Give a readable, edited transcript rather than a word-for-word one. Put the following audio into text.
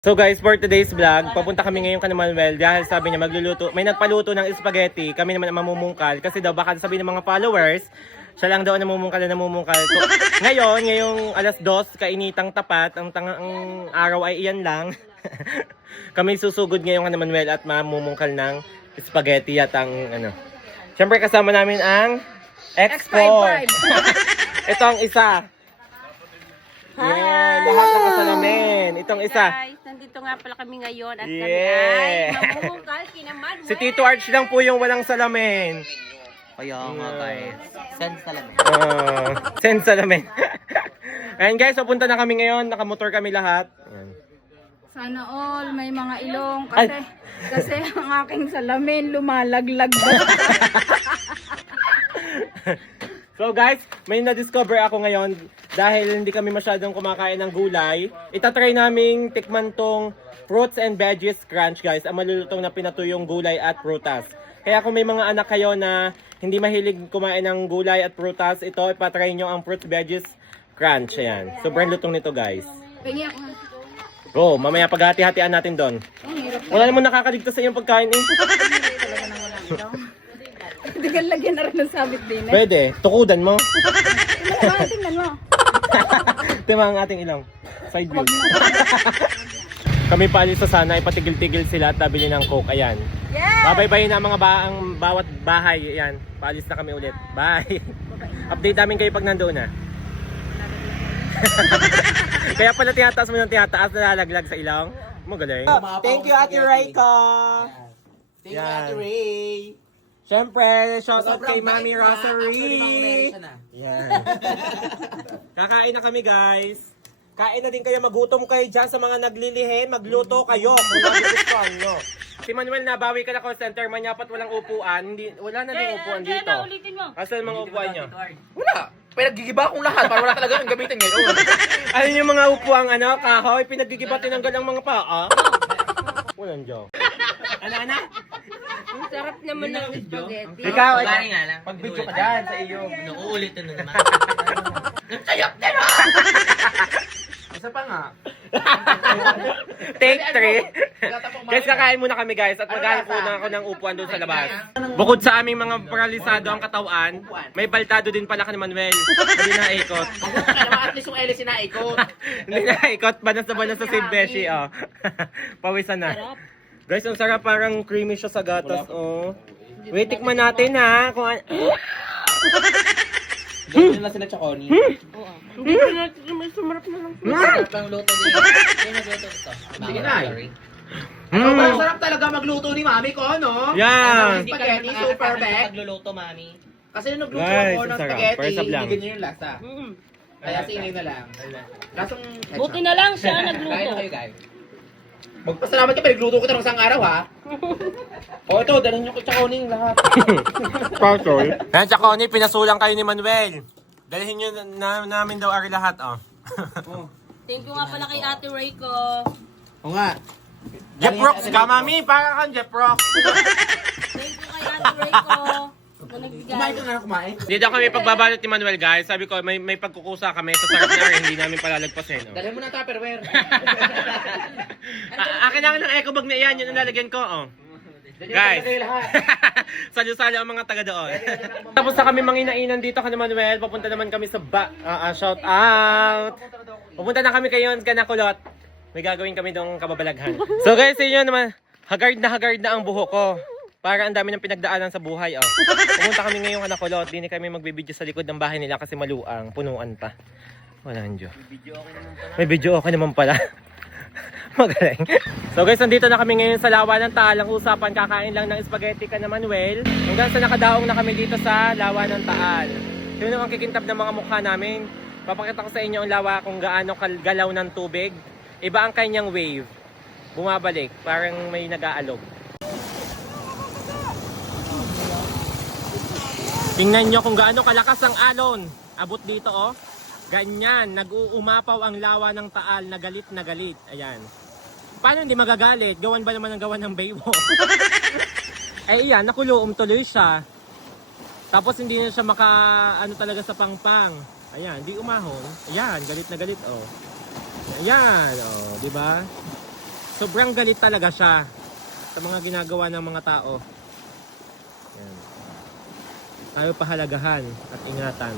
So guys, for today's vlog, papunta kami ngayon kay Manuel dahil sabi niya magluluto, may nagpaluto ng spaghetti, kami naman ang mamumungkal kasi daw baka sabihin ng mga followers, siya lang daw ang namumungkal. So, ngayong alas 2, kainitang tapat, ang araw ay iyan lang. Kami susugod ngayon kay Manuel at mamumungkal ng spaghetti at ang ano. Siyempre kasama namin ang X4. Ito ang isa. Yeah, lahat ng kasalamin. Itong isa. Guys, nandito nga pala kami ngayon at kami Yeah. ay mamumungkal kina Manuel. Si Tito Arch lang po yung walang salamin. Kaya nga guys, send salamin. Send salamin. Ayan guys, papunta na kami ngayon. Nakamotor kami lahat. Ayan. Sana all may mga ilong Ay. kasi ang aking salamin lumalaglag. So guys, may na-discover ako ngayon dahil hindi kami masyadong kumakain ng gulay. Itatry naming tikman tong fruits and veggies crunch guys. Ang malulutong na pinatuyong gulay at prutas. Kaya kung may mga anak kayo na hindi mahilig kumain ng gulay at prutas, ito ipatry nyo ang fruits veggies crunch. Ayan. Sobrang lutong nito guys. Pingi ako. Oh, mamaya paghati-hatian natin doon. Wala namang nakakaligtas sa iyong pagkain eh. Tingnan lagyan na rin ng sabit din eh. Pwede, tukudan mo. Tingnan mo. Tima ang ating ilong. Side view. Kami paalis sa sana, ipatigil-tigil sila at tabi ng coke. Ayan. Yeah! Babay-bayin na ang mga ang bawat bahay. Ayan. Paalis na kami ulit. Bye. Update namin kayo pag nandoon na. Kaya pala tiyataas mo ng tiyataas na lalaglag sa ilong. Magaling. Thank you, Ate Rayco. Thank you, Ate Ray. Siyempre, shout out kay Mami Actually, Rosary. siya na. Yan. Kakain na kami guys. Kain na din kayo, magutom kayo dyan sa mga naglilihin, magluto kayo kung nagugustuhan nyo. Si Manuel nabawi ka na call center, manyapat walang upuan, wala na din upuan dito. Ulitin mo. Asan mga upuan nyo? Wala. Pinaggigiba akong lahat para wala talaga yung gamitin ngayon. Ano yung mga upuang kahoy, pinaggigiba tinanggal ang mga paa? Walang joke. Ana? Ang sarap naman ng spaghetti. Ikaw, Pagkari nga lang. pag-video ka dyan sa iyo. Uulitin na naman. Nagsayak na na! Isa pa nga. Take 3. Guys, kakain muna kami guys at maghanap muna ako ng upuan doon sa labas. Bukod sa aming mga paralisado ang katawan, may baltado din pala ka ni Manuel. Hindi na ikot. At least yung Ellie sinaikot. Hindi na ikot, banas na banas sa Sid Beshi. Oh. Pawisan na. Guys, ang sarap, parang creamy siya sa gatas. Oh. Wait, tikman natin ha. Kung Ganyan lang sila Chaconi. Hindi ko natin may sumarap na lang. Sarap ang luto din. Yung nagluto ito. Sige na. Sobrang sarap talaga magluto ni Mami ko, no? Yan. Hindi spaghetti, super perfect. Magluluto, Mami. Kasi yung nagluto Guys, ako ng ang sarap. spaghetti, First up lang. hindi ganyan yung lasa. Kaya singay na lang. Kasong... Buti na lang siya Kain nagluto. na kayo, guys. Magpasalamat ka, pinagluto ko ito ng isang araw, ha? O ito, dalhin nyo kay Chaconing lahat. Pasol. Yan, Chaconi, pinasulang kayo ni Manuel. Dalhin nyo namin daw ari lahat, oh. Thank you nga pala kay Ate Rayco. O nga. Jeff Rocks ka, mami. Parang kang Jeff Rocks. Thank you kay Ate Rayco. Na nagbigay. Kumain ka na kumain. Hindi daw kami pagbabalot ni Manuel, guys. Sabi ko, may pagkukusa kami sa sarap na rin. Hindi namin palalagpasin, oh. Dalhin mo na Tupperware. Akin lang ng eco bag na iyan. Yun ang lalagyan ko, oh. Guys. Salo-salo ang mga taga doon. Tapos na kami manginainan dito kay Manuel. Papunta naman kami sa shout out. Pupunta na kami kayo ka na kulot. May gagawin kami doong kababalaghan. So guys, yun naman. Hagard na ang buhok ko. Para ang dami ng pinagdaanan sa buhay, oh. Pumunta kami ngayong kanakulot. Di na kami magbibideo sa likod ng bahay nila kasi maluang, punuan pa. Wala nang Diyo. May video okay naman pala. Magaling. So guys, nandito na kami ngayon sa Lawa ng Taal. Ang usapan, kakain lang ng spaghetti ka na Manuel. Hanggang sa nakadaong na kami dito sa Lawa ng Taal. Yun ang kikintab ng mga mukha namin. Papakita ko sa inyo ang lawa kung gaano galaw ng tubig. Iba ang kanyang wave. Bumabalik, parang may nag-aalog. Tingnan nyo kung gaano kalakas ang alon. Abot dito, oh. Ganyan, nag-uumapaw ang Lawa ng Taal na galit na galit. Ayan. Paano hindi magagalit? Gawan ba naman ang gawan ng baywo? Eh yan, nakuloom tuloy siya. Tapos hindi na siya ano talaga sa pangpang. Ayan, di umahon. Ayan, galit na galit, oh. Ayan, oh, di ba? Sobrang galit talaga siya sa mga ginagawa ng mga tao. Yan. Tayo pahalagahan at ingatan.